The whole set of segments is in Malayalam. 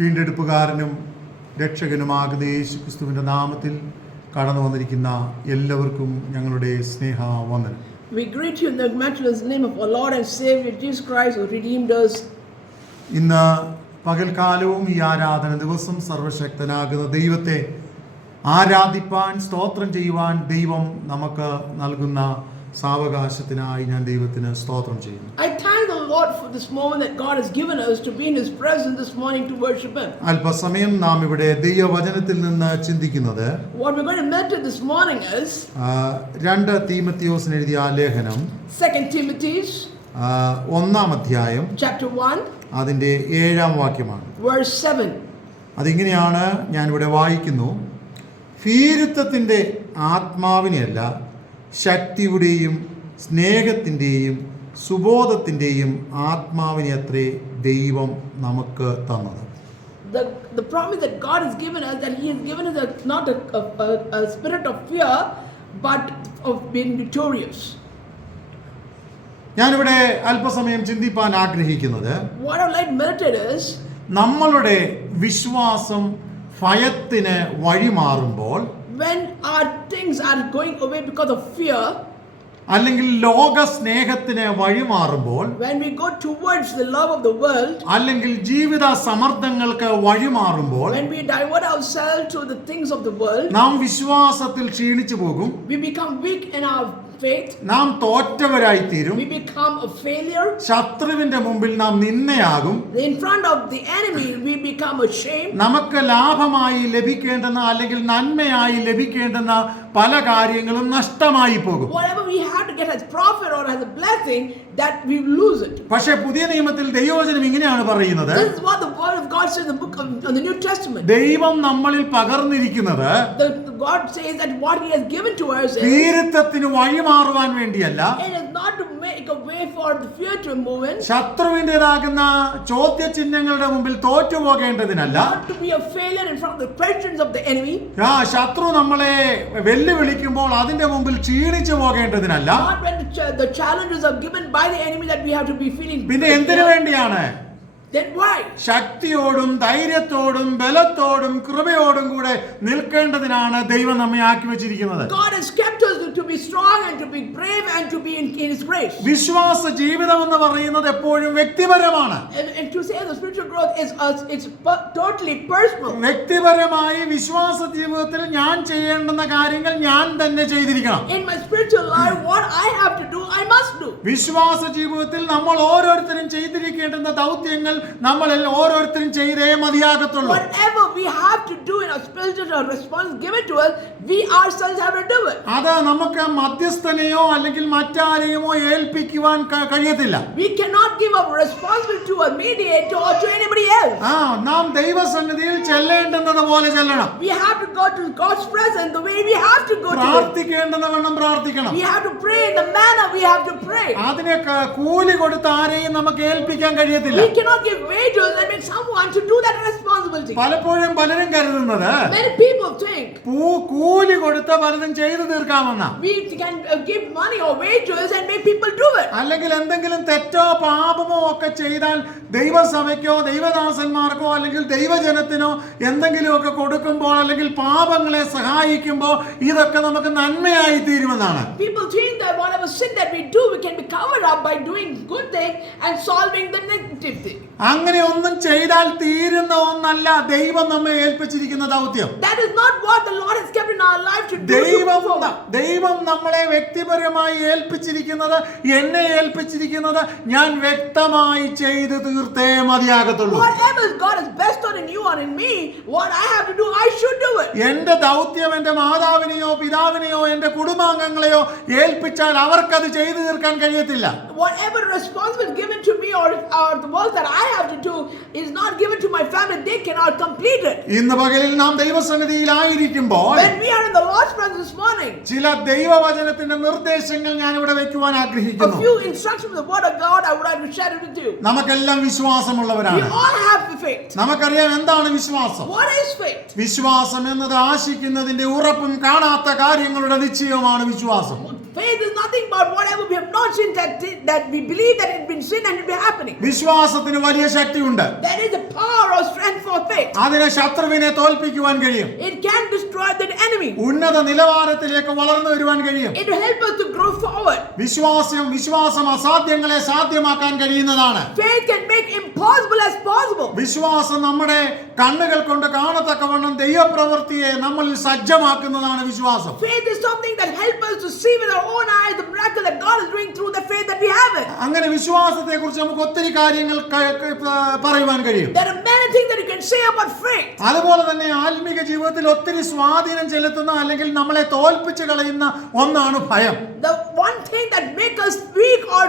വീണ്ടെടുപ്പുകാരനും രക്ഷകനുമാകുന്ന യേശുക്രിസ്തുവിന്റെ നാമത്തിൽ കടന്നു വന്നിരിക്കുന്ന എല്ലാവർക്കും ഞങ്ങളുടെ സ്നേഹവന്ദനം. We greet you in the matchless name of our Lord and Savior Jesus Christ who redeemed us. ഇന്ന് പകൽക്കാലവും ഈ ആരാധന ദിവസം സർവശക്തനാകുന്ന ദൈവത്തെ ആരാധിപ്പാൻ സ്തോത്രം ചെയ്യുവാൻ ദൈവം നമുക്ക് നൽകുന്ന സാവകാശത്തിനായി ഞാൻ ദൈവത്തിന് സ്തോത്രം ചെയ്യുന്നു. I thank the Lord for this moment that God has given us to be in His presence this morning to worship Him. അല്പസമയം നാം ഇവിടെ ദൈവവചനത്തിൽ നിന്ന് ചിന്തിക്കുന്നത് What we're going to meditate this morning is 2 തീമോഥെയോസിന് എഴുതിയ ലേഖനം 2 Timothy 1 അധ്യായം chapter 1 അതിന്റെ 7-ാം വാക്യമാണ്. verse 7. അതിങ്ങനെയാണ്, ഞാൻ ഇവിടെ വായിക്കുന്നു. ഭീരുത്വത്തിന്റെ ആത്മാവിനെയല്ല, ശക്തിയുടെയും സ്നേഹത്തിൻ്റെയും സുബോധത്തിൻ്റെയും ആത്മാവിനെ അത്രേ ദൈവം നമുക്ക് തന്നത്. The promise that God has given us, that He has given us not a spirit of fear but of being victorious. ഞാനിവിടെ അല്പസമയം ചിന്തിപ്പാൻ ആഗ്രഹിക്കുന്നത്, What I would like to meditate is, നമ്മളുടെ വിശ്വാസം ഭയത്തിന് വഴിമാറുമ്പോൾ, when our things are going away because of fear, അല്ലെങ്കിൽ ലോക സ്നേഹത്തിന് വഴിമാറുമ്പോൾ, when we go towards the love of the world, അല്ലെങ്കിൽ ജീവിത സമ്മർദ്ദങ്ങൾക്ക് വഴിമാറുമ്പോൾ, when we divert ourselves to the things of the world, നാം വിശ്വാസത്തിൽ ക്ഷീണിച്ചു പോകും, we become weak in our faith, നാം തോറ്റവരായി തീരും, we become a failure, ശത്രുവിന്റെ മുമ്പിൽ നാം നിന്നയാകും, in front of the enemy we become ashamed, നമുക്ക് ലാഭമായി ലഭിക്കേണ്ടുന്ന അല്ലെങ്കിൽ നന്മയായി ലഭിക്കേണ്ടുന്ന പല കാര്യങ്ങളും നഷ്ടമായി പോകും. whatever we have to get as profit or as a blessing, that we lose it. പക്ഷേ പുതിയ നിയമത്തിൽ ദൈവവചനം ഇങ്ങനെയാണ് പറയുന്നത്, This is what the word of God says in the book of the New Testament. ദൈവം നമ്മളിൽ പകർന്നിരിക്കുന്നത് God says that what He has given to us is, ഭീരുത്വത്തിന് വഴിമാറുവാൻ വേണ്ടിയല്ല, it is not to make a way for the fear to move in, ശത്രുവിൻ്റെതാകുന്ന ചോദ്യചിഹ്നങ്ങളുടെ മുമ്പിൽ തോറ്റുപോകേണ്ടതിനല്ല, not to be a failure in front of the questions of the enemy, ശത്രു നമ്മളെ വെല്ലുവിളിക്കുമ്പോൾ അതിന്റെ മുമ്പിൽ ക്ഷീണിച്ചു പോകേണ്ടതിനല്ല. not when the challenges are given by the enemy that we have to be feeling. പിന്നെ എന്തിനു വേണ്ടിയാണ്? Then why? ശക്തിയോടും ധൈര്യത്തോടും ബലത്തോടും കൃപയോടും കൂടെ നിൽക്കേണ്ടതിനാണ് ദൈവം നമ്മെ ആക്കി വെച്ചിരിക്കുന്നത്. God has kept us to be strong and to be brave and to be in His grace. വിശ്വാസ ജീവിതം എന്ന് പറയുന്നത് എപ്പോഴും വ്യക്തിപരമാണ്. And to say the spiritual growth is it's totally personal. വ്യക്തിപരമായി വിശ്വാസ ജീവിതത്തിൽ ഞാൻ ചെയ്യേണ്ടുന്ന കാര്യങ്ങൾ ഞാൻ തന്നെ ചെയ്തിരിക്കണം. In my spiritual life, what I have to do, I must do. വിശ്വാസ ജീവിതത്തിൽ നമ്മൾ ഓരോരുത്തരും ചെയ്തിരിക്കേണ്ടുന്ന ദൗത്യങ്ങൾ നമ്മളിൽ ഓരോരുത്തരും ചെയ്തേ മതിയാകത്തുള്ളൂ. Whatever we have to do in our spiritual response given to us, we ourselves have to do it. അത് നമുക്ക് മധ്യസ്ഥനെയോ അല്ലെങ്കിൽ മറ്റാരെയുമോ ഏൽപ്പിക്കുവാൻ കഴിയത്തില്ല. We cannot give up responsibility to a mediator or to anybody else. നാം ദൈവസന്നിധിയിൽ ചെല്ലേണ്ടുന്നത് പോലെ ചെല്ലണം. We have to go to God's presence the way we have to go to Him. പ്രാർത്ഥിക്കേണ്ടുന്ന വണ്ണം പ്രാർത്ഥിക്കണം. We have to pray in the manner we have to pray. അതിനെ കൂലി കൊടുത്ത് ആരെയും നമുക്ക് ഏൽപ്പിക്കാൻ കഴിയത്തില്ല. We cannot give wages and make someone to do that responsibility. പലപ്പോഴും പലരും കരുതുന്നത് Many people think കൂലി കൊടുത്ത് പലതും ചെയ്തു തീർക്കാമെന്ന, we can give money or wages and make people do it. അല്ലെങ്കിൽ എന്തെങ്കിലും തെറ്റോ പാപമോ ഒക്കെ ചെയ്താൽ ദൈവസഭയ്ക്കോ ദൈവദാസന്മാർക്കോ അല്ലെങ്കിൽ ദൈവജനത്തിനോ എന്തെങ്കിലുമൊക്കെ കൊടുക്കുമ്പോൾ അല്ലെങ്കിൽ പാപങ്ങളെ സഹായിക്കുമ്പോൾ ഇതൊക്കെ നമുക്ക് നന്മയായി തീരുമെന്നാണ്. People think that whatever sin that we do, we can be covered up by doing good things and solving the negative thing. അങ്ങനെ ഒന്നും ചെയ്താൽ തീരുന്ന ഒന്നല്ല ദൈവം നമ്മെ ഏൽപ്പിച്ചിരിക്കുന്ന ദൗത്യം. That is not what the Lord has kept in our life to do. ദൈവം നമ്മളെ വ്യക്തിപരമായി ഏൽപ്പിച്ചിരിക്കുന്നത്, എന്നെ ഏൽപ്പിച്ചിരിക്കുന്നത് ഞാൻ വ്യക്തമായി ചെയ്തു തീർത്തേ മതിയാകത്തുള്ളൂ. Whatever God has bestowed in you or in me, what I have to do, I should do it. എന്റെ ദൗത്യം എന്റെ മാതാവിനെയോ പിതാവിനെയോ എന്റെ കുടുംബാംഗങ്ങളെയോ ഏൽപ്പിച്ചാൽ അവർക്കത് ചെയ്തു തീർക്കാൻ കഴിയത്തില്ല. Whatever responsibility given to me or the work that I have to do is not given to my family, they cannot complete it. ഇന്ന് പകലിൽ നാം ദൈവസന്നിധിയിലായിരിക്കുമ്പോൾ When we are in the Lord's presence this morning, ചില ദൈവവചനത്തിന്റെ നിർദ്ദേശങ്ങൾ ഞാൻ ഇവിടെ വെക്കുവാൻ a ആഗ്രഹിക്കുന്നു. few instructions of the word of God I would like to share it with you. നമുക്കെല്ലാം We വിശ്വാസമുള്ളവരാണ്. all have faith. നമുക്കറിയാം എന്താണ് വിശ്വാസം. What is faith? വിശ്വാസം എന്നത് ആശിക്കുന്നതിന്റെ ഉറപ്പും കാണാത്ത കാര്യങ്ങളുടെ നിശ്ചയവുമാണ് വിശ്വാസം. Faith is nothing but whatever we have not seen, that we believe that it has been sin and it will be happening. വിശ്വാസത്തിന് വലിയ ശക്തിയുണ്ട്. There is a power or strength for faith. അതിനെ ശത്രുവിനെ തോൽപ്പിക്കുവാൻ കഴിയും. It can destroy the enemy. ഉന്നത നിലവാരത്തിലേക്ക് വളർന്നു വരുവാൻ കഴിയും. It will help us to grow forward. വിശ്വാസം അസാധ്യങ്ങളെ സാധ്യമാക്കാൻ കഴിയുന്നതാണ്. Faith can make impossible as possible. വിശ്വാസം നമ്മുടെ കണ്ണുകൾ കൊണ്ട് കാണത്തക്കവണ്ണം ദൈവപ്രവൃത്തിയെ നമ്മളിൽ സജ്ജമാക്കുന്നതാണ് വിശ്വാസം. Faith is something that helps us to see with our own eyes the miracle that God is doing through the faith that we have it. അങ്ങനെ വിശ്വാസത്തെക്കുറിച്ച് നമുക്ക് ഒത്തിരി കാര്യങ്ങൾ പറയുവാൻ കഴിയും. There are many things that you can say about faith. അതുപോലെ തന്നെ ആത്മീക ജീവിതത്തിൽ ഒത്തിരി സ്വാധീനം ചെലുത്തുന്ന അല്ലെങ്കിൽ നമ്മളെ തോൽപ്പിച്ച് കളയുന്ന ഒന്നാണ് ഭയം. The one thing that makes us weak or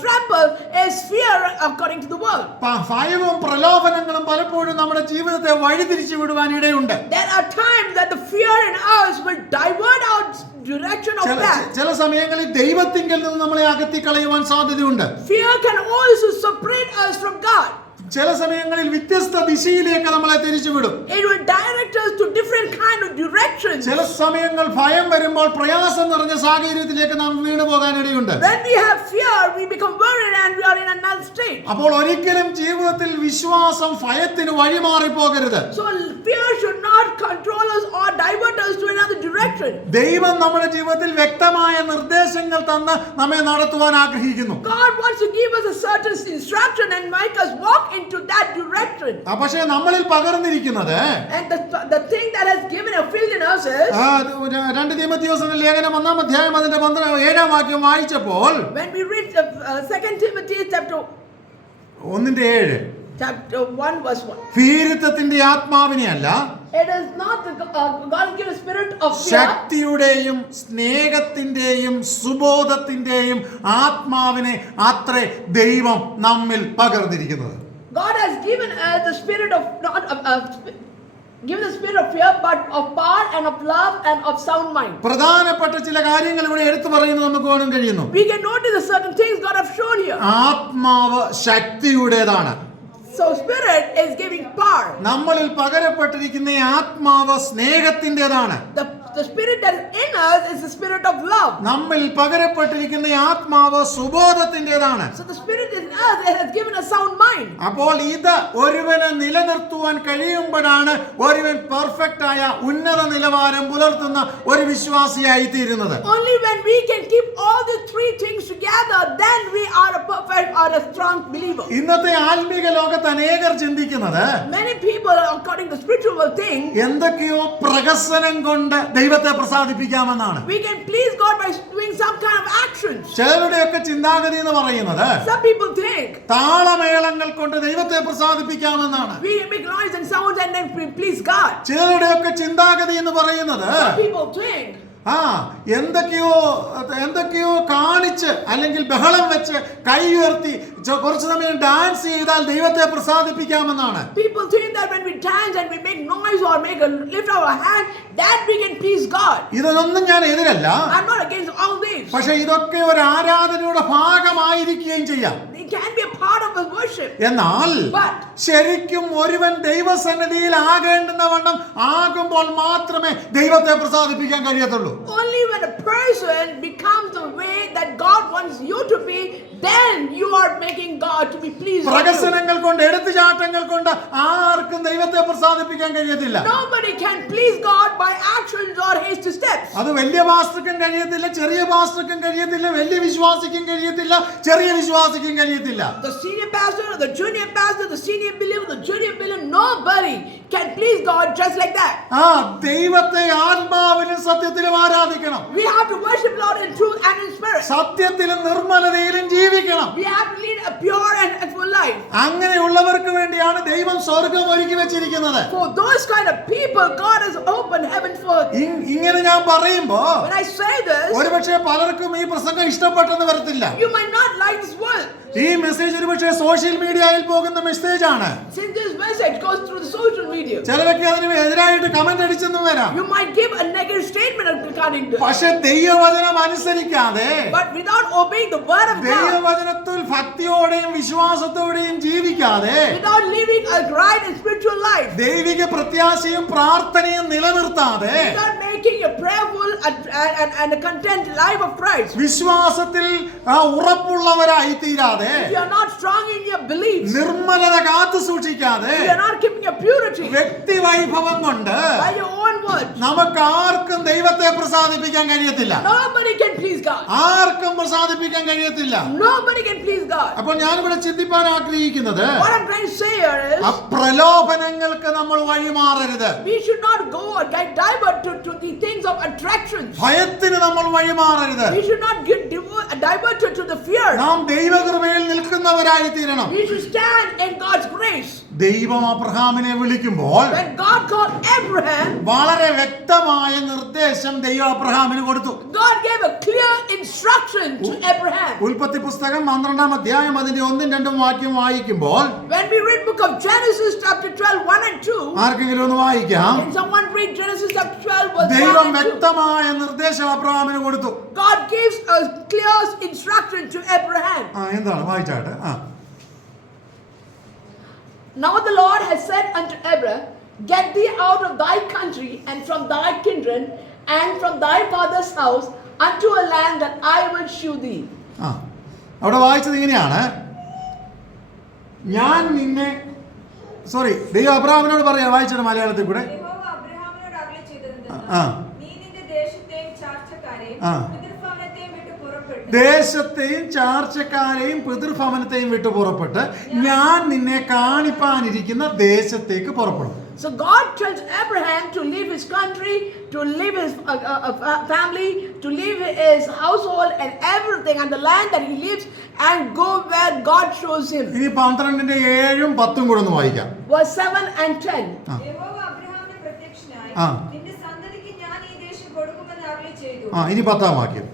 tremble is fear, according to the world. ഭയവും പ്രലോഭനങ്ങളും പലപ്പോഴും നമ്മുടെ ജീവിതത്തെ വഴിതിരിച്ചു വിടുവാൻ ഇടയുണ്ട്. There are times that the fear in us will divert our direction of path. ചില സമയങ്ങളിൽ ദൈവത്തിങ്കൽ നിന്ന് നമ്മളെ അകറ്റി കളയുവാൻ സാധ്യതയുണ്ട്. Fear can also separate us from God. ചില സമയങ്ങളിൽ വ്യത്യസ്ത ദിശയിലേക്ക് നമ്മളെ തിരിച്ചുവിടും. It will direct us to different kind of directions. ചില സമയങ്ങൾ ഭയം വരുമ്പോൾ പ്രയാസം നിറഞ്ഞ സാഹചര്യത്തിലേക്ക് നാം വീണു പോകാനിടയുണ്ട്. When we have fear, we become worried and we are in another state. അപ്പോൾ ഒരിക്കലും ജീവിതത്തിൽ വിശ്വാസം ഭയത്തിന് വഴിമാറി പോകരുത്. So fear should not control us or divert us to another direction. ദൈവം നമ്മുടെ ജീവിതത്തിൽ വ്യക്തമായ നിർദ്ദേശങ്ങൾ തന്ന് നമ്മെ നടത്തുവാൻ ആഗ്രഹിക്കുന്നു. God wants to give us a certain instruction and make us walk into that direction. പക്ഷേ നമ്മളിൽ പകർന്നിരിക്കുന്നത് And the thing that has given a field in us is 2 തീമോഥെയോസിന്റെ ലേഖനം 1-ാം അധ്യായം അതിന്റെ 7-ാം വാക്യം വായിച്ചപ്പോൾ when we read 2 Timothy chapter 1:7 1 verse 1. ഭീരുത്വത്തിന്റെ ആത്മാവിനെ അല്ല, It is not God give a spirit of fear. ശക്തിയുടെയും സ്നേഹത്തിന്റെയും സുബോധത്തിന്റെയും ആത്മാവിനെ അത്രേ ദൈവം നമ്മിൽ പകർന്നിരിക്കുന്നത്. God has given us the spirit of not given the spirit of fear, but of power and of love and of sound mind. പ്രധാനപ്പെട്ട ചില കാര്യങ്ങൾ ഇവിടെ എടുത്തു പറയുന്നത് നമുക്ക് കാണാൻ കഴിയുന്നു. We can notice the certain things God have shown here. ആത്മാവ് ശക്തിയുടേതാണ്. So spirit is giving power. നമ്മളിൽ പകരപ്പെട്ടിരിക്കുന്ന ആത്മാവ് സ്നേഹത്തിന്റേതാണ്. The spirit that is in us is the spirit of love. നമ്മിൽ പകരപ്പെട്ടിരിക്കുന്ന ആത്മാവ് സുബോധത്തിന്റേതാണ്. So the spirit in us that has given a sound mind. അപ്പോൾ ഇത് ഒരുവനെ നിലനിർത്തുവാൻ കഴിയുമ്പോഴാണ് ഒരുവൻ പെർഫെക്റ്റ് ആയ ഉന്നത നിലവാരം പുലർത്തുന്ന ഒരു വിശ്വാസിയായി തീരുന്നത്. Only when we can keep all the three things together, then we are a perfect or a strong believer. ഇന്നത്തെ ആത്മീക ലോകത്ത് അനേകർ ചിന്തിക്കുന്നത് Many people, according to spiritual things, എന്തൊക്കെയോ പ്രഹസനം കൊണ്ട് ദൈവത്തെ പ്രസാദിപ്പിക്കാമെന്നാണ്. we can please God by doing some kind of actions. ചിലരുടെയൊക്കെ ചിന്താഗതി എന്ന് പറയുന്നത് Some people think താളമേളങ്ങൾ കൊണ്ട് ദൈവത്തെ പ്രസാദിപ്പിക്കാമെന്നാണ്. we make noise and sounds and then we please God. ചിലരുടെയൊക്കെ ചിന്താഗതി എന്ന് പറയുന്നത് Some people think എന്തൊക്കെയോ കാണിച്ച് അല്ലെങ്കിൽ ബഹളം വെച്ച് കൈ ഉയർത്തി കുറച്ചു സമയം ഡാൻസ് ചെയ്താൽ ദൈവത്തെ പ്രസാദിപ്പിക്കാമെന്നാണ്. People think that when we dance and we make noise or lift our hand, that we can please God. ഇതൊന്നും ഞാൻ എതിരല്ല. I'm not against all this. പക്ഷേ ഇതൊക്കെ ഒരു ആരാധനയുടെ ഭാഗമായിരിക്കുകയും ചെയ്യാം. It can be a part of a worship. എന്നാൽ ശരിക്കും ഒരുവൻ ദൈവസന്നിധിയിൽ ആകേണ്ടുന്ന വണ്ണം ആകുമ്പോൾ മാത്രമേ ദൈവത്തെ പ്രസാദിപ്പിക്കാൻ കഴിയത്തുള്ളൂ. Only when a person becomes the way that God wants you to be, then you are making God to be pleased. പ്രഹസനങ്ങൾ കൊണ്ട് എടുത്തുചാട്ടങ്ങൾ കൊണ്ട് ആർക്കും ദൈവത്തെ പ്രസാദിപ്പിക്കാൻ കഴിയത്തില്ല. Nobody can please God by actions or hasty steps. അത് വലിയ പാസ്റ്റർക്കും കഴിയത്തില്ല, ചെറിയ പാസ്റ്റർക്കും കഴിയത്തില്ല, വലിയ വിശ്വാസിക്കും കഴിയത്തില്ല, ചെറിയ വിശ്വാസിക്കും കഴിയത്തില്ല. The senior pastor, the junior pastor, the senior believer, the junior believer, nobody can please God just like that. ദൈവത്തെ ആത്മാവിലും സത്യത്തിലും ആരാധിക്കണം. We have to worship Lord in truth and in spirit. സത്യത്തിലും നിർമ്മലതയിലും ജീവിക്കണം. We have to lead a pure and full life. അങ്ങനെയുള്ളവർക്ക് വേണ്ടിയാണ് ദൈവം സ്വർഗ്ഗം ഒരുക്കി വെച്ചിരിക്കുന്നത്. For those kind of people, God has opened heaven for. ഇങ്ങനെ ഞാൻ പറയുമ്പോ When I say this, ഒരുപക്ഷെ പലർക്കും ഈ പ്രസംഗം ഇഷ്ടപ്പെട്ടെന്ന് വരത്തില്ല. you might not like this word. ഈ മെസ്സേജ് ഒരുപക്ഷെ സോഷ്യൽ മീഡിയയിൽ പോകുന്ന മെസ്സേജ് ആണ്. Since this message goes through the social media, ചിലരൊക്കെ അതിന് എതിരായിട്ട് കമന്റ് അടിച്ചെന്നും വരാം. you might give a negative statement regarding this. പക്ഷെ ദൈവവചനം അനുസരിക്കാതെ, But without obeying the word of God, ദൈവവചനത്തിൽ ഭക്തിയോടെയും വിശ്വാസത്തോടെയും ജീവിക്കാതെ, without living a right and spiritual life, ദൈവിക പ്രത്യാശയും പ്രാർത്ഥനയും നിലനിർത്താതെ, without making making a prayerful and a content life of Christ, വിശ്വാസത്തിൽ ഉറപ്പുള്ളവരായി തീരാതെ, if you are not strong in your beliefs, നിർമ്മലത കാത്തു സൂക്ഷിക്കാതെ, if you are not keeping your purity വ്യക്തി വൈഭവം കൊണ്ട് by your own words, നമുക്ക് ആർക്കും ദൈവത്തെ പ്രസാദിപ്പിക്കാൻ കഴിയത്തില്ല. nobody can please God. ആർക്കും പ്രസാദിപ്പിക്കാൻ കഴിയത്തില്ല. Nobody can please God. അപ്പോൾ ഞാനിവിടെ ചിന്തിപ്പാൻ ആഗ്രഹിക്കുന്നത്, What I'm trying to say here is, പ്രലോഭനങ്ങൾക്ക് നമ്മൾ വഴിമാറരുത്. we should not go or get diverted to the things of attractions. ഭയത്തിന് നമ്മൾ വഴിമാറരുത്. We should not get diverted to the fear. നാം ദൈവകൃപയിൽ നിൽക്കുന്നവരായി തീരണം. We should stand in God's grace. ദൈവം അബ്രഹാമിനെ വിളിക്കുമ്പോൾ When God called Abraham, വളരെ വ്യക്തമായ നിർദ്ദേശം ദൈവം അബ്രഹാമിന് കൊടുത്തു. God gave a clear instruction to Abraham. ഉൽപ്പത്തി പുസ്തകം 12-ാം അധ്യായം അതിന്റെ 1-2 വാക്യം വായിക്കുമ്പോൾ, When we read book of Genesis chapter 12, 1 and 2, ആർക്കെങ്കിലും ഒന്ന് വായിക്കാം. can someone read Genesis chapter 12 verse ദൈവം 1 and 2? വ്യക്തമായ നിർദ്ദേശം അബ്രഹാമിന് കൊടുത്തു. God gives a clear instruction to Abraham. എന്താണ് വായിച്ചാട്ടെ? Now the Lord has said unto Abraham, get thee out of thy country and from thy kindred and from thy father's house unto a land that I will shew thee. അവിടെ വായിച്ചത് ഇങ്ങനെയാണ്, ഞാൻ നിന്നെ ദൈവം അബ്രഹാമിനോട് പറയാ. വായിച്ചിട്ട് മലയാളത്തിൽ കൂടെ. ദേശത്തെയും ചാർച്ചക്കാരെയും പിതൃഭവനത്തെയും വിട്ടു പുറപ്പെട്ട് ഞാൻ നിന്നെ കാണിപ്പാനിരിക്കുന്ന ദേശത്തേക്ക് പുറപ്പെടും. So God tells Abraham to leave his country, to leave his family, to leave his household and everything and the land that he lives and go where God shows him. ഇനി 12-ന്റെ 7-ഉം 10-ഉം കൂടെ ഒന്ന് വായിക്കാം. Verse 7 and 10. ഇനി 10-ാം വാക്യം.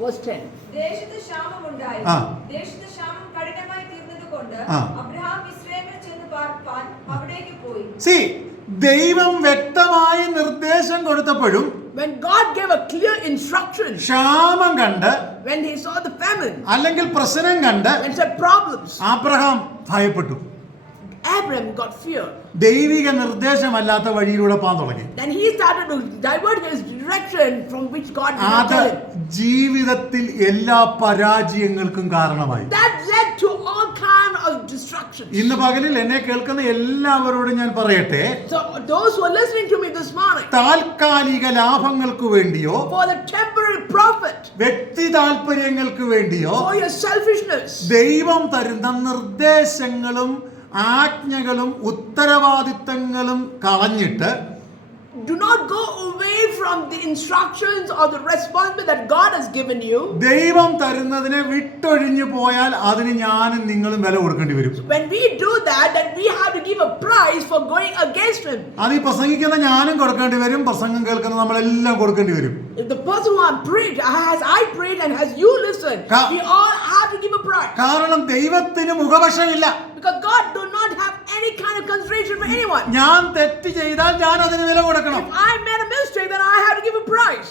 Verse 10. ദേശത്ത് ക്ഷാമമുണ്ടായി. ദേശത്ത് ക്ഷാമം കഠിനമായി തീർന്നതുകൊണ്ട് അബ്രഹാം മിസ്രയീമിൽ ചെന്ന് പാർപ്പാൻ അവിടേക്ക് പോയി. ദൈവം വ്യക്തമായ നിർദ്ദേശം കൊടുത്തപ്പോഴും, when God gave a clear instruction, ക്ഷാമം കണ്ട്, when he saw the famine, അല്ലെങ്കിൽ പ്രശ്നം കണ്ട്, when said problems, അബ്രഹാം ഭയപ്പെട്ടു. Abraham got fear. ദൈവിക നിർദ്ദേശമല്ലാത്ത വഴിയിലൂടെ പോകാൻ തുടങ്ങി. Then he started to divert his direction from which God did not അത് tell him. ജീവിതത്തിൽ എല്ലാ പരാജയങ്ങൾക്കും കാരണമായി. That led to all kind of destructions. ഇന്ന് പകലിൽ എന്നെ കേൾക്കുന്ന എല്ലാവരോടും ഞാൻ പറയട്ടെ, So those who are listening to me this morning, താൽക്കാലിക ലാഭങ്ങൾക്ക് വേണ്ടിയോ, for the temporary profit, വ്യക്തി താല്പര്യങ്ങൾക്ക് വേണ്ടിയോ, for your selfishness, ദൈവം തരുന്ന നിർദ്ദേശങ്ങളും ആജ്ഞകളും ഉത്തരവാദിത്തങ്ങളും കളഞ്ഞിട്ട്, do not go away from the instructions or the responsibility that God has given you. ദൈവം തരുന്നതിനെ വിട്ടൊഴിഞ്ഞു പോയാൽ അതിന് ഞാനും നിങ്ങളും വില കൊടുക്കേണ്ടി വരും. When we do that, then we have to give a price for going against him. അത് ഈ പ്രസംഗിക്കുന്ന ഞാനും കൊടുക്കേണ്ടി വരും, പ്രസംഗം കേൾക്കുന്ന നമ്മളെല്ലാം കൊടുക്കേണ്ടി വരും. If the person who preached, as I prayed and as you listened, we all have to give a price. കാരണം ദൈവത്തിന് മുഖപക്ഷമില്ല. Because God do not have any kind of consideration for anyone. ഞാൻ തെറ്റ് ചെയ്താൽ ഞാൻ അതിന് വില കൊടുക്കണം. If I made a mistake, then I have to give a price.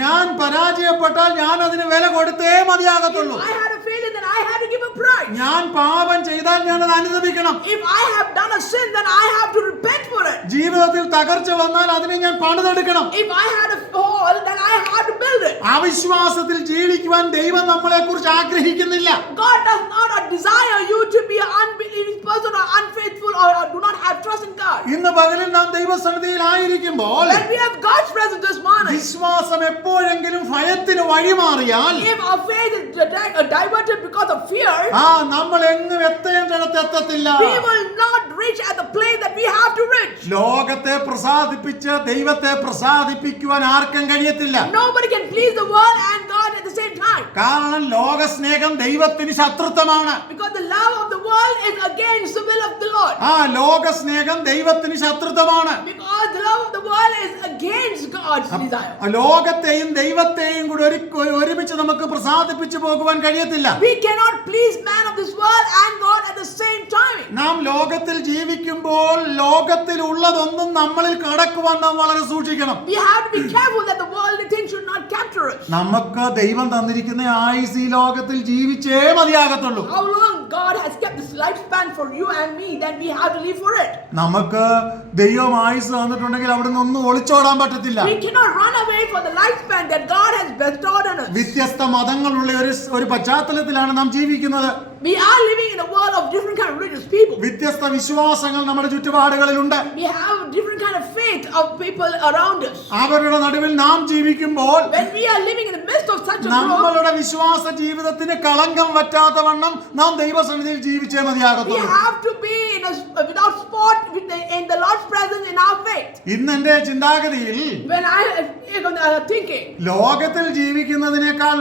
ഞാൻ പരാജയപ്പെട്ടാൽ ഞാൻ അതിന് വില കൊടുത്തേ മതിയാകത്തുള്ളൂ. If I had a failure, then I have to give a price. ഞാൻ പാപം ചെയ്താൽ ഞാൻ അത് അനുഭവിക്കണം. If I have done a sin, then I have to repent for it. ജീവിതത്തിൽ തകർച്ച വന്നാൽ അതിനെ ഞാൻ പണിതെടുക്കണം. If I had a fall, then I have to build it. അവിശ്വാസത്തിൽ ജീവിക്കുവാൻ ദൈവം നമ്മളെ കുറിച്ച് ആഗ്രഹിക്കുന്നില്ല. God does not desire you to be an unbelieving person or unfaithful or do not have trust in God. ഇന്ന് പകലിൽ നാം ദൈവസന്നിധിയിൽ ആയിരിക്കുമ്പോൾ, When we have God's presence this morning, വിശ്വാസം എപ്പോഴെങ്കിലും ഭയത്തിന് വഴിമാറിയാൽ, if our faith is diverted because of fear, നമ്മൾ എങ്ങും എത്തേണ്ടിടത്ത് എത്തത്തില്ല. we will not reach at the place that we have to reach. ലോകത്തെ പ്രസാദിപ്പിച്ച് ദൈവത്തെ പ്രസാദിപ്പിക്കുവാൻ ആർക്കും കഴിയത്തില്ല. Nobody can please the world and God at the same time. കാരണം ലോകസ്നേഹം ദൈവത്തിന് ശത്രുത്വമാണ്. Because the love of the world is against the will of the Lord. ലോകസ്നേഹം ദൈവത്തിന് ശത്രുത്വമാണ്. Because the love of the world is against God's desire. ലോകത്തെയും ദൈവത്തെയും കൂടി ഒരുമിച്ച് നമുക്ക് പ്രസാദിപ്പിച്ചു പോകുവാൻ കഴിയത്തില്ല. We cannot please man of this world and God at the same time. നാം ലോകത്തിൽ ജീവിക്കുമ്പോൾ ലോകത്തിൽ ഉള്ളതൊന്നും നമ്മളിൽ കടക്കുവാൻ നാം വളരെ സൂക്ഷിക്കണം. We have to be careful that the worldly things should not capture us. നമുക്ക് ദൈവം തന്നിരിക്കുന്ന ആയുസ് ഈ ലോകത്തിൽ ജീവിച്ചേ മതിയാകത്തുള്ളൂ. How long God God has kept this lifespan for you and me, then we have to live for it. നമുക്ക് ദൈവം ആയുസ് തന്നിട്ടുണ്ടെങ്കിൽ അവിടെ നിന്നൊന്നും ഒളിച്ചോടാൻ പറ്റത്തില്ല. We cannot run away from the lifespan that God has bestowed on us. വ്യത്യസ്ത മതങ്ങളുള്ള ഒരു പശ്ചാത്തലത്തിലാണ് നാം ജീവിക്കുന്നത്. We are living in a world of different kind of religious people. വ്യത്യസ്ത വിശ്വാസങ്ങൾ നമ്മുടെ ചുറ്റുപാടുകളിലുണ്ട്. We have different kind of faith of people around us. അവരുടെ നടുവിൽ നാം ജീവിക്കുമ്പോൾ When we are living in the midst of such a group, നമ്മളുടെ വിശ്വാസ ജീവിതത്തിന് കളങ്കം പറ്റാത്തവണ്ണം നാം ദൈവസന്നിധിയിൽ ജീവിച്ചേ we മതിയാകത്തുള്ളൂ. have to be without spot in the Lord's presence in our faith. ഇന്ന് എന്റെ ചിന്താഗതിയിൽ When I thinking, ലോകത്തിൽ ജീവിക്കുന്നതിനേക്കാൾ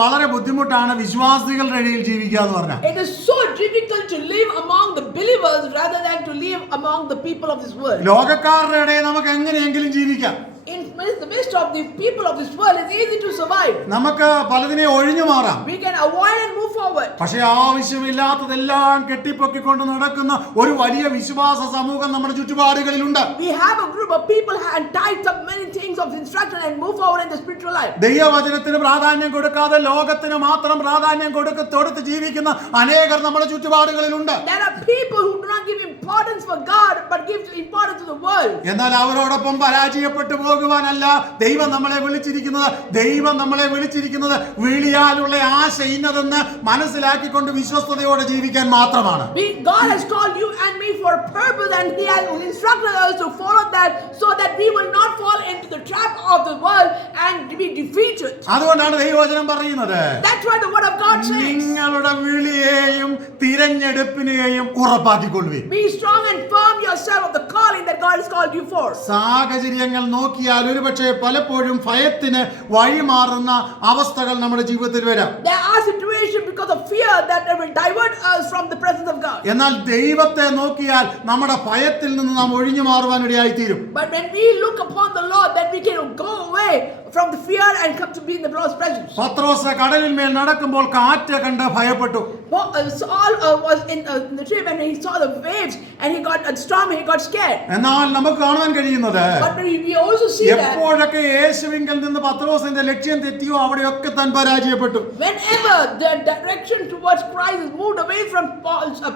വളരെ ബുദ്ധിമുട്ടാണ് വിശ്വാസികളുടെ ഇടയിൽ ജീവിക്കുക എന്ന് പറഞ്ഞാൽ. it is so difficult to live among the believers rather than to live among the people of this world. ലോകക്കാരുടെ ഇടയിൽ നമുക്ക് എങ്ങനെയെങ്കിലും ജീവിക്കാം. In the midst of the people of this world, it's easy to survive. നമുക്ക് പലതിനെ ഒഴിഞ്ഞു മാറാം. We can avoid and move forward. പക്ഷേ ആവശ്യമില്ലാത്തതെല്ലാം കെട്ടിപ്പൊക്കിക്കൊണ്ട് നടക്കുന്ന ഒരു വലിയ വിശ്വാസ സമൂഹം നമ്മുടെ ചുറ്റുപാടുകളിലുണ്ട്. We have a group of people and tied up many things of instruction and move forward in the spiritual life. ദൈവവചനത്തിന് പ്രാധാന്യം കൊടുക്കാതെ ലോകത്തിന് മാത്രം പ്രാധാന്യം കൊടുത്ത് ജീവിക്കുന്ന അനേകർ നമ്മുടെ ചുറ്റുപാടുകളിലുണ്ട്. There are people who do not give importance for God but give importance to the world. എന്നാൽ അവരോടൊപ്പം പരാജയപ്പെട്ടു പോകുവാനല്ല ദൈവം നമ്മളെ വിളിച്ചിരിക്കുന്നത്. ദൈവം നമ്മളെ വിളിച്ചിരിക്കുന്നത് വിളിയാലുള്ള ആശ ഇന്നതെന്ന് മനസ്സിലാക്കിക്കൊണ്ട് വിശ്വസ്തയോടെ ജീവിക്കാൻ മാത്രമാണ്. God has called you and me for a purpose, and He has instructed us to follow that so that we will not fall into the trap of the world and be defeated. അതുകൊണ്ടാണ് ദൈവവചനം പറയുന്നത്, That's why the word of God says, നിങ്ങളുടെ വിളിയെയും തിരഞ്ഞെടുപ്പിനെയും ഉറപ്പാക്കിക്കൊള്ളുവിൻ. be strong and firm yourself of the calling that God has called you for. സാഹചര്യങ്ങൾ നോക്കിയാൽ ഒരുപക്ഷെ പലപ്പോഴും ഭയത്തിന് വഴിമാറുന്ന അവസ്ഥകൾ നമ്മുടെ ജീവിതത്തിൽ വരാം. There are situations because of fear that will divert us from the presence of God. എന്നാൽ ദൈവത്തെ നോക്കിയാൽ നമ്മുടെ ഭയത്തിൽ നിന്ന് നാം ഒഴിഞ്ഞു മാറുവാൻ ഇടയായിത്തീരും. But when we look upon the Lord, then we can go away from the fear and come to be in the Lord's presence. പത്രോസ് കടലിന്മേൽ നടക്കുമ്പോൾ കാറ്റ് കണ്ട് ഭയപ്പെട്ടു. Saul was in the ship and he saw the waves and he got a storm, he got scared. എന്നാൽ നമുക്ക് കാണുവാൻ കഴിയുന്നത്, But we also see that എപ്പോഴൊക്കെ യേശുവിങ്കൽ നിന്ന് പത്രോസിന്റെ ലക്ഷ്യം തെറ്റിയോ അവിടെയൊക്കെ താൻ പരാജയപ്പെട്ടു. whenever the direction towards Christ is moved away from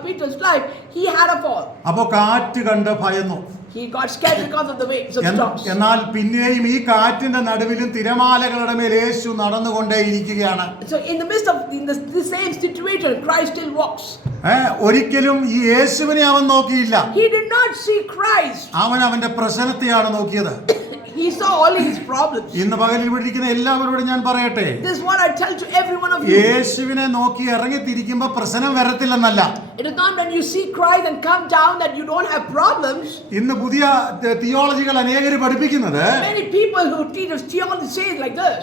Peter's life, he had a fall. അപ്പോ കാറ്റ് കണ്ട് ഭയന്നു. He got scared because of the waves of storms. എന്നാൽ പിന്നെയും ഈ കാറ്റിന്റെ നടുവിലും തിരമാലകളുടെ മേൽ യേശു നടന്നുകൊണ്ടേയിരിക്കുകയാണ്. So in the midst of the same situation, Christ still walks. ഒരിക്കലും ഈ യേശുവിനെ അവൻ നോക്കിയില്ല. He did not see Christ. അവൻ അവന്റെ പ്രശ്നത്തെയാണ് നോക്കിയത്. He saw all his problems. ഇന്ന് പകലിൽ ഇവിടെ ഇരിക്കുന്ന എല്ലാവരോടും ഞാൻ പറയട്ടെ, This is what I tell to every one of you. യേശുവിനെ നോക്കി ഇറങ്ങി തിരിക്കുമ്പോൾ പ്രശ്നം വരത്തില്ലെന്നല്ല. It is not when you see Christ and come down that you don't have problems. ഇന്ന് പുതിയ തിയോളജികൾ അനേകർ പഠിപ്പിക്കുന്നത്, Many people who teach us theology say it like this.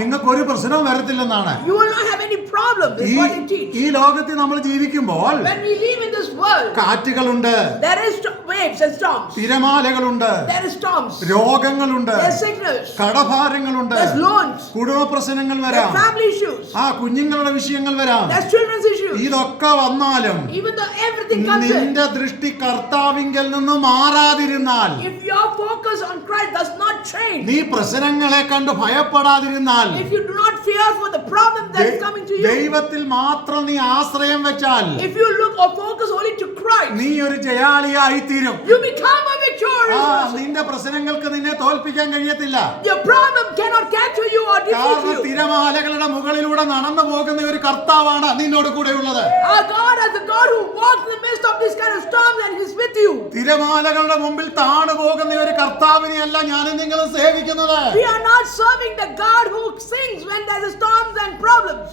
നിങ്ങൾക്ക് ഒരു പ്രശ്നവും വരത്തില്ലെന്നാണ്. You will not have any problem. This is what they teach. ഈ ലോകത്തിൽ നമ്മൾ ജീവിക്കുമ്പോൾ When we live in this world, കാറ്റുകളുണ്ട്, there is waves and storms. തിരമാലകളുണ്ട്, There is storms. രോഗങ്ങളുണ്ട്, There's sickness. കടഭാരങ്ങളുണ്ട്, There's loans. കുടുംബ പ്രശ്നങ്ങൾ വരാം, There's family issues. കുഞ്ഞുങ്ങളുടെ വിഷയങ്ങൾ വരാം. There's children's issues. ഇതൊക്കെ വന്നാലും Even though everything comes in, നിന്റെ ദൃഷ്ടി കർത്താവിങ്കൽ നിന്ന് മാറാതിരുന്നാൽ, if your focus on Christ does not change, നീ പ്രശ്നങ്ങളെ കണ്ട് ഭയപ്പെടാതിരുന്നാൽ, if you do not fear for the problem that is coming to you, ദൈവത്തിൽ മാത്രം നീ ആശ്രയം വെച്ചാൽ, if you look or focus only to Christ, നീ ഒരു ജയാളിയായി തീരും. you become a victorious person. നിന്റെ പ്രശ്നങ്ങൾക്ക് നിന്നെ തോൽപ്പിക്കാൻ കഴിയത്തില്ല. Your problem cannot capture you or defeat കാരണം you. തിരമാലകളുടെ മുകളിലൂടെ നടന്നു പോകുന്ന ഒരു കർത്താവാണ് നിന്നോട് കൂടെ ഉള്ളത്. Our God is the God who walks in the midst of this kind of storms and He's with you. തിരമാലകളുടെ മുമ്പിൽ താണു പോകുന്ന ഒരു കർത്താവിനെയല്ല ഞാനും നിങ്ങളും സേവിക്കുന്നത്. We are not serving the God who sings when there's storms and problems.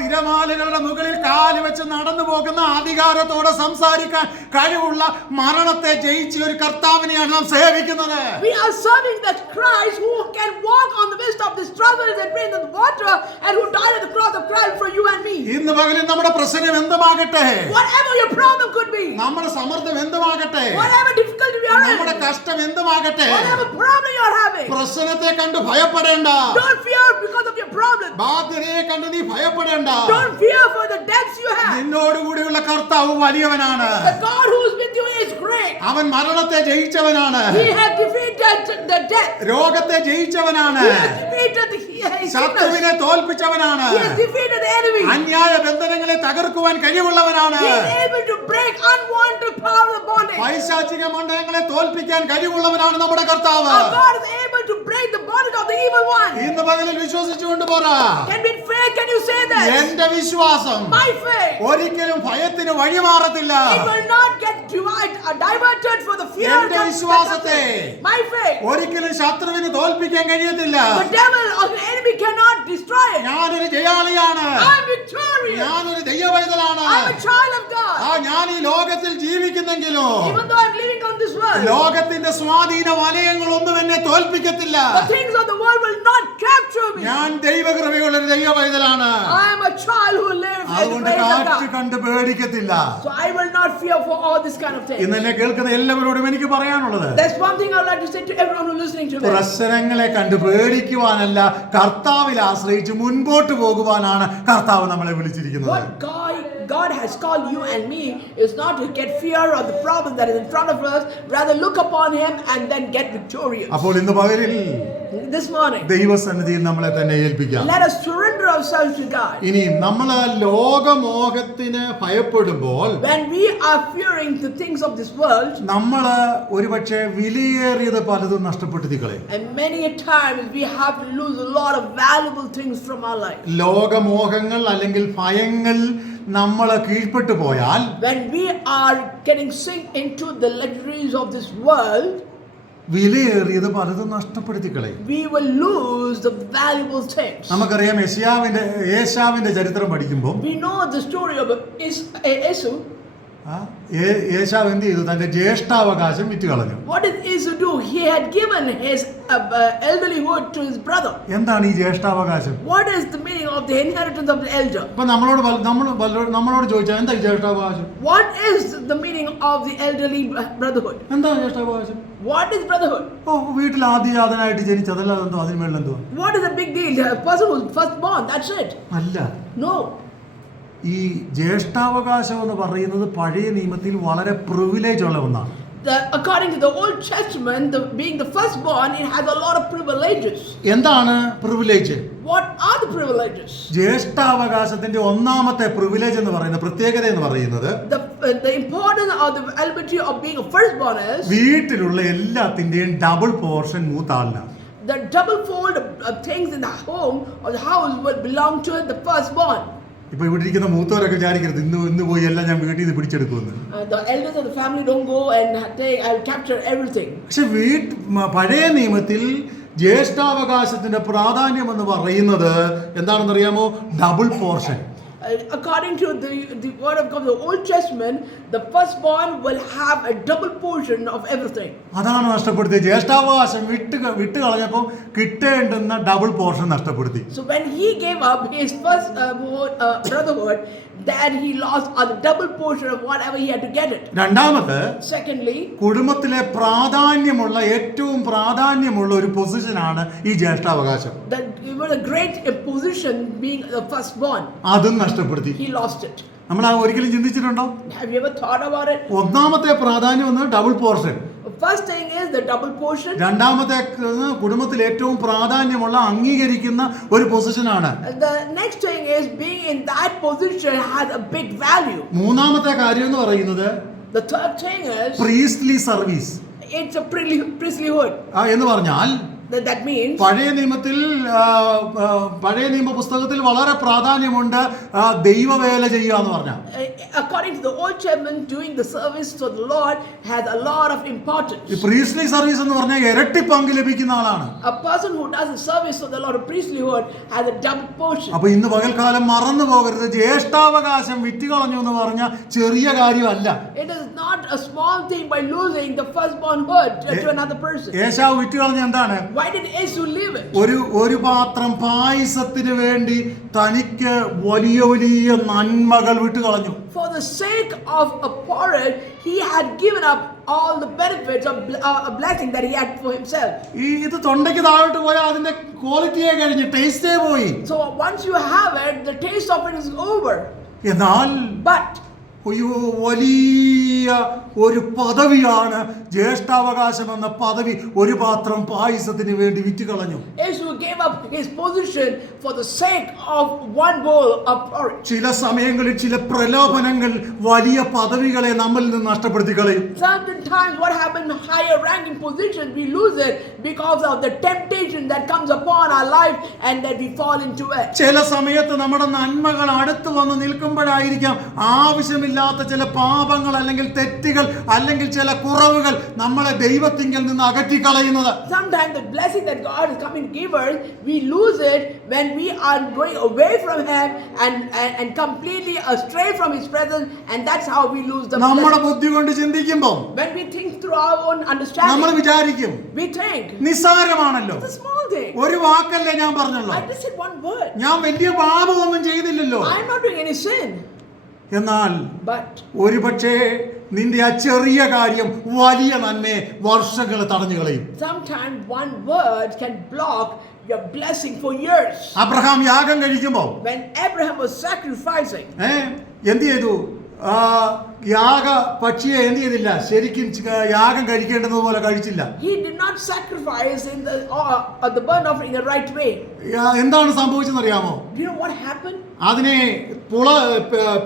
തിരമാലകളുടെ മുകളിൽ കാല് വെച്ച് നടന്നു പോകുന്ന അധികാരത്തോടെ സംസാരിക്കാൻ കഴിവുള്ള മരണത്തെ ജയിച്ച ഒരു കർത്താവിനെയാണ് നാം സേവിക്കുന്നത്. We are serving the Christ who can walk on the midst of the struggles and pain in the water and who died at the cross of Christ for you and me. ഇന്ന് പകലിൽ നമ്മുടെ പ്രശ്നം എന്തുമാകട്ടെ, Whatever your problem could be, നമ്മുടെ സമ്മർദ്ദം എന്തുമാകട്ടെ, whatever difficulty we are in, നമ്മുടെ കഷ്ടം എന്തുമാകട്ടെ, whatever problem you are having, പ്രശ്നത്തെ കണ്ട് ഭയപ്പെടേണ്ട. don't fear because of your problem. ബാധ്യതയെ കണ്ട് നീ ഭയപ്പെടേണ്ട. Don't fear for the debts you have. നിന്നോടുകൂടിയുള്ള കർത്താവ് വലിയവനാണ്. The God who is with you is great. അവൻ മരണത്തെ ജയിച്ചവനാണ്. He has defeated the death. രോഗത്തെ ജയിച്ചവനാണ്. He has defeated the sickness. ശത്രുവിനെ തോൽപ്പിച്ചവനാണ്. He has defeated the enemy. അന്യായ ബന്ധനങ്ങളെ തകർക്കുവാൻ കഴിവുള്ളവനാണ്. He is able to break unwanted power of bondage. പൈശാചിക മണ്ഡലങ്ങളെ തോൽപ്പിക്കാൻ കഴിവുള്ളവനാണ് നമ്മുടെ കർത്താവ്. Our God is able to break the bondage of the evil one. ഇന്ന് പകലിൽ വിശ്വസിച്ചുകൊണ്ട് പറ. Can you say that? എന്റെ വിശ്വാസം My faith. ഒരിക്കലും ഭയത്തിന് വഴിമാറത്തില്ല. It will not get diverted for the fear. എന്റെ വിശ്വാസത്തെ My faith. ഒരിക്കലും ശത്രുവിന് തോൽപ്പിക്കാൻ കഴിയത്തില്ല. The devil or the enemy cannot destroy it. ഞാനൊരു ജയാളിയാണ്. I am victorious. ഞാനൊരു ദൈവവൈതലാണ്. I am a child of God. ഞാൻ ഈ ലോകത്തിൽ ജീവിക്കുന്നെങ്കിലോ Even though I am living on this world, ലോകത്തിന്റെ സ്വാധീന വലയങ്ങളൊന്നും എന്നെ തോൽപ്പിക്കത്തില്ല. the things of the world will not capture me. ഞാൻ ദൈവകൃപയുള്ള ഒരു ദൈവവൈതലാണ്. I am a child who lives in the അതുകൊണ്ട് grace of കാറ്റ് God. കണ്ട് പേടിക്കത്തില്ല. So I will not fear for all this kind of things. ഇന്ന് എന്നെ കേൾക്കുന്ന എല്ലാവരോടും എനിക്ക് പറയാനുള്ളത്, There's one thing I would like to say to everyone who's listening to me. പ്രശ്നങ്ങളെ കണ്ട് പേടിക്കുവാനല്ല, കർത്താവിൽ ആശ്രയിച്ച് മുൻപോട്ട് പോകുവാനാണ് കർത്താവ് നമ്മളെ വിളിച്ചിരിക്കുന്നത്. What God has called you and me is not to get fear of the problem that is in front of us, rather look upon Him and then get victorious. അപ്പോൾ ഇന്ന് പകലിൽ This morning, ദൈവസന്നിധിയിൽ നമ്മളെ തന്നെ ഏൽപ്പിക്കാം. let us surrender ourselves to God. ഇനിയും നമ്മൾ ലോകമോഹത്തിന് ഭയപ്പെടുമ്പോൾ, When we are fearing the things of this world, നമ്മൾ ഒരുപക്ഷെ വിലയേറിയത് പലതും നഷ്ടപ്പെടുത്തി കളയും. and many a times we have to lose a lot of valuable things from our life. ലോകമോഹങ്ങൾ അല്ലെങ്കിൽ ഭയങ്ങൾ നമ്മൾ കീഴ്പ്പെട്ടു പോയാൽ, When we are getting sink into the luxuries of this world, വിലയേറിയത് പലതും നഷ്ടപ്പെടുത്തി കളയും. we will lose the valuable things. നമുക്കറിയാം, ഏശാവിന്റെ ചരിത്രം പഠിക്കുമ്പോൾ We know the story of Esau. ഏശാവ് എന്ത് ചെയ്തു? തന്റെ ജ്യേഷ്ഠാവകാശം വിറ്റ് കളഞ്ഞു. What did Esau do? He had given his elderlyhood to his brother. എന്താണ് ഈ ജ്യേഷ്ഠാവകാശം? What is the meaning of the inheritance of the elder? ഇപ്പൊ നമ്മളോട് ചോദിച്ചാൽ എന്താ ഈ ജ്യേഷ്ഠാവകാശം? What is the meaning of the elderly brotherhood? എന്താ ജ്യേഷ്ഠാവകാശം? What is brotherhood? വീട്ടിൽ ആദ്യജാതനായിട്ട് ജനിച്ചതല്ല, എന്തോ അതിന് മേളിൽ എന്തോ. What is the big deal? A person who's first born, that's it. അല്ല, No. ഈ ജ്യേഷ്ഠാവകാശം എന്ന് പറയുന്നത് പഴയ നിയമത്തിൽ വളരെ പ്രിവിലേജ് ഉള്ള ഒന്നാണ്. According to the Old Testament, being the firstborn, it has a lot of privileges. എന്താണ് privilege? What are the privileges? ജ്യേഷ്ഠാവകാശത്തിന്റെ ഒന്നാമത്തെ പ്രിവിലേജ് എന്ന് പറയുന്നത്, പ്രത്യേകത എന്ന് പറയുന്നത്, The importance of the ability of being a firstborn is വീട്ടിലുള്ള എല്ലാത്തിന്റെയും ഡബിൾ പോർഷൻ മൂത്താളിനാണ്. the double fold of things in the home or the house will belong to the firstborn. ഇപ്പൊ ഇവിടെ ഇരിക്കുന്ന മൂത്തവരൊക്കെ വിചാരിക്കരുത് ഇന്ന് പോയി എല്ലാം ഞാൻ വീട്ടിൽ നിന്ന് പിടിച്ചെടുക്കുമെന്ന്. The elders of the family don't go and I'll capture everything. പക്ഷെ പഴയ നിയമത്തിൽ ജ്യേഷ്ഠാവകാശത്തിന്റെ പ്രാധാന്യം എന്ന് പറയുന്നത് എന്താണെന്നറിയാമോ? Double portion. According to the word of God, the Old Testament, the firstborn will have a double portion of everything. അതാണ് നഷ്ടപ്പെടുത്തിയത്. ജ്യേഷ്ഠാവകാശം വിട്ട് കളഞ്ഞപ്പോൾ കിട്ടേണ്ടുന്ന ഡബിൾ പോർഷൻ നഷ്ടപ്പെടുത്തി. So when he gave up his first brotherhood, then he lost the double portion of whatever he had to get it. രണ്ടാമത്, Secondly, കുടുംബത്തിലെ ഏറ്റവും പ്രാധാന്യമുള്ള ഒരു പൊസിഷനാണ് ഈ ജ്യേഷ്ഠാവകാശം. a great position being the firstborn. അതും നഷ്ടപ്പെടുത്തി. He lost it. നമ്മൾ ഒരിക്കലും ചിന്തിച്ചിട്ടുണ്ടോ? Have you ever thought about it? ഒന്നാമത്തെ പ്രാധാന്യം ഒന്ന് double portion. First thing is the double portion. രണ്ടാമത്തെ കുടുംബത്തിൽ ഏറ്റവും പ്രാധാന്യമുള്ള അംഗീകരിക്കുന്ന ഒരു പൊസിഷനാണ്. The next thing is being in that position has a big value. മൂന്നാമത്തെ കാര്യം എന്ന് പറയുന്നത് The third thing is Priestley service. it's a priestlyhood. എന്ന് പറഞ്ഞാൽ That means പഴയ നിയമ പുസ്തകത്തിൽ വളരെ പ്രാധാന്യമുണ്ട് ദൈവവേല ചെയ്യുക എന്ന് പറഞ്ഞാൽ. According to the Old Testament, doing the service to the Lord has a lot of importance. ഈ പ്രീസ്റ്റ്ലി സർവീസ് എന്ന് പറഞ്ഞാൽ ഇരട്ടി പങ്ക് ലഭിക്കുന്ന ആളാണ്. A person who does the service to the Lord of priestlyhood has a double portion. അപ്പൊ ഇന്ന് പകൽക്കാലം മറന്നു പോകരുത്, ജ്യേഷ്ഠാവകാശം വിറ്റുകളഞ്ഞു എന്ന് പറഞ്ഞാൽ ചെറിയ കാര്യമല്ല. It is not a small thing by losing the firstbornhood to another person. ഏശാവ് വിറ്റുകളഞ്ഞ എന്താണ്? Why did Esau leave it? ഒരു പാത്രം പായസത്തിന് വേണ്ടി തനിക്ക് വലിയ നന്മകൾ വിട്ടുകളഞ്ഞു. For the sake of a porridge, he had given up all the benefits of a blessing that he had for himself. ഇത് തൊണ്ടയ്ക്ക് താഴോട്ട് പോയാൽ അതിന്റെ ക്വാളിറ്റിയെ കഴിഞ്ഞ്, ടേസ്റ്റേ പോയി. So once you have it, the taste of it is over. എന്നാൽ But വലിയ വലിയ ഒരു പദവിയാണ് ജ്യേഷ്ഠാവകാശം എന്ന പദവി ഒരു പാത്രം പായസത്തിന് വേണ്ടി വിറ്റുകളഞ്ഞു. Esau gave up his position for the sake of one bowl of porridge. ചില സമയങ്ങളിൽ ചില പ്രലോഭനങ്ങൾ വലിയ പദവികളെ നമ്മിൽ നിന്ന് നഷ്ടപ്പെടുത്തി കളയും. Sometimes what happens, higher ranking positions, we lose it because of the temptation that comes upon our life and that we fall into it. ചില സമയത്ത് നമ്മുടെ നന്മകൾ അടുത്ത് വന്ന് നിൽക്കുമ്പോഴായിരിക്കാം ആവശ്യമില്ലാത്ത ചില പാപങ്ങൾ അല്ലെങ്കിൽ തെറ്റുകൾ അല്ലെങ്കിൽ ചില കുറവുകൾ നമ്മളെ ദൈവത്തിങ്കിൽ നിന്ന് അകറ്റിക്കളയുന്നത്. Sometimes the blessing that God is coming to give us, we lose it when we are going away from Him and completely astray from His presence, and that's how we lose the നമ്മുടെ blessing. ബുദ്ധി കൊണ്ട് ചിന്തിക്കുമ്പോൾ When we think through our own നമ്മൾ understanding, വിചാരിക്കും we think നിസ്സാരമാണല്ലോ, it's a small thing. ഒരു വാക്കല്ലേ ഞാൻ പറഞ്ഞല്ലോ, I just said one word. ഞാൻ വലിയ പാപമൊന്നും ചെയ്തില്ലല്ലോ. I'm not doing any sin. എന്നാൽ But ഒരുപക്ഷേ നിന്റെ ആ ചെറിയ കാര്യം വലിയ നന്മയെ വർഷങ്ങൾ തടഞ്ഞു കളയും. sometimes one word can block your blessing for years. Abraham യാഗം കഴിക്കുമ്പോൾ When Abraham was sacrificing, എന്ത് ചെയ്തു? യാഗ പക്ഷിയെ എന്ത് ചെയ്തില്ല, ശരിക്കും യാഗം കഴിക്കേണ്ടതുപോലെ കഴിച്ചില്ല. he did not sacrifice in the burnt offering in the right way. എന്താണ് സംഭവിച്ചെന്നറിയാമോ? Do you know what happened? അതിനെ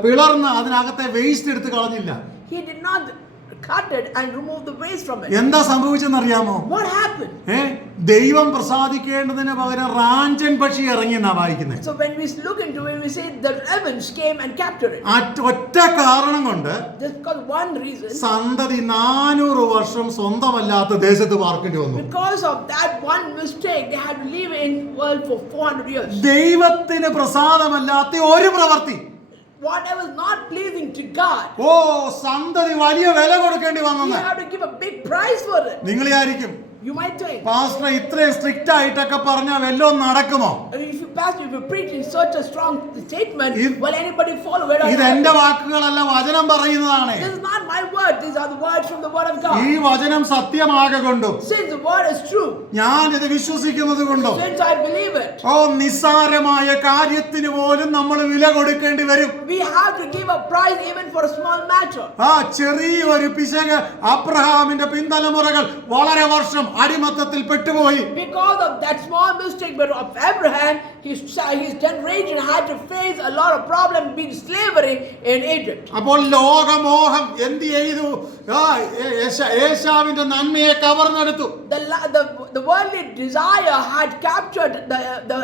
പിളർന്ന് അതിനകത്തെ വേസ്റ്റ് എടുത്ത് കളഞ്ഞില്ല. He did not cut it and remove the waste from it. എന്താ സംഭവിച്ചെന്നറിയാമോ? What happened? ദൈവം പ്രസാദിക്കേണ്ടതിന് പകരം റാഞ്ചൻ പക്ഷി ഇറങ്ങി എന്നാ വായിക്കുന്നത്. So when we look into it, we say the ravens came and captured it. ഒറ്റ കാരണം കൊണ്ട് Just because one reason. സന്തതി 400 വർഷം സ്വന്തമല്ലാത്ത ദേശത്ത് പാർക്കേണ്ടി വന്നു. Because of that one mistake, they had to live in world for 400 years. ദൈവത്തിന് പ്രസാദമല്ലാത്ത ഒരു പ്രവൃത്തി, Whatever is not pleasing to God, സന്തതി വലിയ വില കൊടുക്കേണ്ടി you വന്നു. have to give a big price for it. നിങ്ങൾ വിചാരിക്കും You might think, പാസ്റ്റർ ഇത്രയും സ്ട്രിക്റ്റ് ആയിട്ടൊക്കെ പറഞ്ഞാൽ വല്ലതും നടക്കുമോ? if you preach in such a strong statement, If- will anybody follow it? ഇത് എന്റെ വാക്കുകളല്ല, വചനം പറയുന്നതാണ്. This is not my word. These are the words from the word of ഈ God. വചനം സത്യമാകൊണ്ടും Since the word is true, ഞാൻ ഇത് വിശ്വസിക്കുന്നത് കൊണ്ടും since I believe it, നിസ്സാരമായ കാര്യത്തിന് പോലും നമ്മൾ വില കൊടുക്കേണ്ടി വരും. we have to give a price even for a small matter. ചെറിയൊരു പിശക് അബ്രഹാമിന്റെ പിന്തലമുറകൾ വളരെ വർഷം അടിമത്തത്തിൽ പെട്ടുപോയി. Because of that small mistake but of Abraham, his generation had to face a lot of problems being slavery in Egypt. അപ്പോൾ ലോകമോഹം എന്ത് ചെയ്തു? ഏശാവിന്റെ നന്മയെ കവർന്നെടുത്തു. The worldly desire had captured the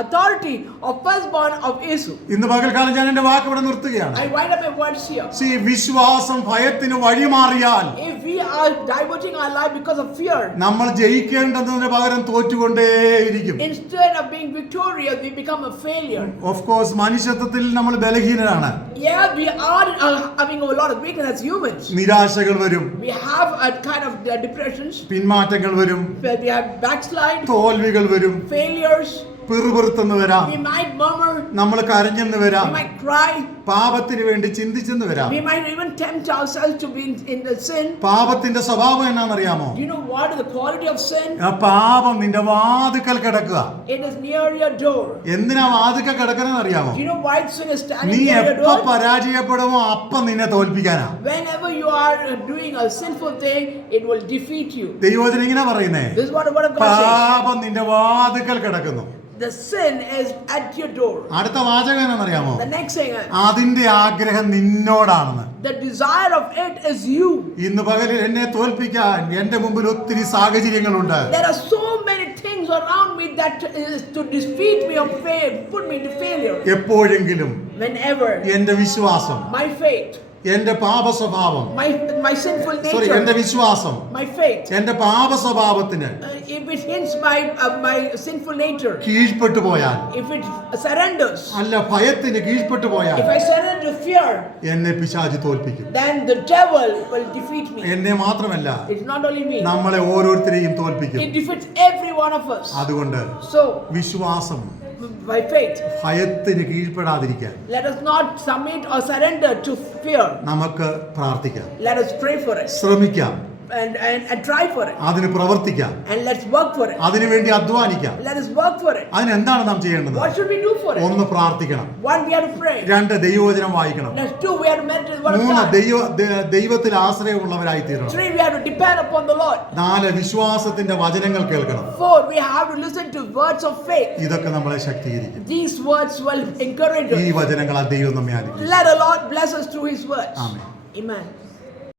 authority of firstborn of Esau. ഇന്ന് പകൽക്കാലം ഞാൻ എന്റെ വാക്ക് ഇവിടെ നിർത്തുകയാണ്. I wind up my words here. വിശ്വാസം ഭയത്തിന് വഴിമാറിയാൽ, If we are diverting our life because of fear, നമ്മൾ ജയിക്കേണ്ടതിന് പകരം തോറ്റുകൊണ്ടേയിരിക്കും. instead of being victorious, we become a failure. Of course മനുഷ്യത്വത്തിൽ നമ്മൾ ബലഹീനരാണ്. Yeah, we are having a lot of weakness as humans. നിരാശകൾ വരും, We have a kind of depressions. പിന്മാറ്റങ്ങൾ വരും, We have backslide, തോൽവികൾ വരും, failures. പിറുപിറുത്തെന്ന് വരാം, We might murmur. നമ്മൾ കരഞ്ഞെന്ന് വരാം, We might cry. പാപത്തിന് വേണ്ടി ചിന്തിച്ചെന്ന് വരാം. We might even tempt ourselves to be in the sin. പാപത്തിന്റെ സ്വഭാവം എന്നാണെന്നറിയാമോ? Do you know what is the quality of sin? പാപം നിന്റെ വാതിക്കൽ കിടക്കുക. It is near your door. എന്തിനാ വാതിക്കൽ കിടക്കണമെന്ന് അറിയാമോ? Do you know why sin is നീ standing near your എപ്പോ door? പരാജയപ്പെടുമോ അപ്പം നിന്നെ തോൽപ്പിക്കാനാ. Whenever you are doing a sinful thing, it will defeat you. ദൈവവചനം ഇങ്ങനെ പറയുന്നേ, This is what the word of God says. പാപം നിന്റെ വാതിക്കൽ കിടക്കുന്നു. The sin is at your door. അടുത്ത വാചകം എന്നാണെന്നറിയാമോ? The next thing is, അതിന്റെ ആഗ്രഹം നിന്നോടാണെന്ന്. the desire of it is you. ഇന്ന് പകലിൽ എന്നെ തോൽപ്പിക്കാൻ എന്റെ മുമ്പിൽ ഒത്തിരി സാഹചര്യങ്ങളുണ്ട്. There are so many things around me that is to defeat me or put me into failure. എപ്പോഴെങ്കിലും Whenever എന്റെ വിശ്വാസം, my faith, എന്റെ പാപ സ്വഭാവം, my sinful എന്റെ nature, വിശ്വാസം my faith, എന്റെ പാപ സ്വഭാവത്തിന് if it hits my sinful nature, കീഴ്പ്പെട്ടു പോയാൽ, if it surrenders, അല്ല ഭയത്തിന് കീഴ്പ്പെട്ടു പോയാൽ, if I surrender to fear, എന്നെ പിശാച് തോൽപ്പിക്കും. then the devil will defeat me. എന്നെ മാത്രമല്ല, It's not only me. നമ്മളെ ഓരോരുത്തരെയും തോൽപ്പിക്കും. It defeats every one of us. അതുകൊണ്ട് So, വിശ്വാസം by faith, ഭയത്തിന് കീഴ്പ്പെടാതിരിക്കാൻ let us not submit or surrender to fear. നമുക്ക് പ്രാർത്ഥിക്കാം, Let us pray for it. ശ്രമിക്കാം. and try for it. അതിന് പ്രവർത്തിക്കാം. And let's work for it. അതിനുവേണ്ടി അധ്വാനിക്കാം. Let us work for it. അതിന് എന്താണ് നാം ചെയ്യേണ്ടത്? What should we do for it? ഒന്ന് പ്രാർത്ഥിക്കണം. 1, we have to pray. 2 ദൈവവചനം വായിക്കണം. 2, we have to meditate the word of 3 God. ദൈവത്തിൽ ആശ്രയമുള്ളവരായി തീരണം. 3, we have to depend upon the Lord. 4 വിശ്വാസത്തിന്റെ വചനങ്ങൾ കേൾക്കണം. 4, we have to listen to words of faith. ഇതൊക്കെ നമ്മളെ ശക്തീകരിക്കും. These words will encourage ഈ us. വചനങ്ങളാൽ ദൈവം നമ്മെ അനുഗ്രഹിക്കും. Let the Lord bless us through His words. Amen. Amen.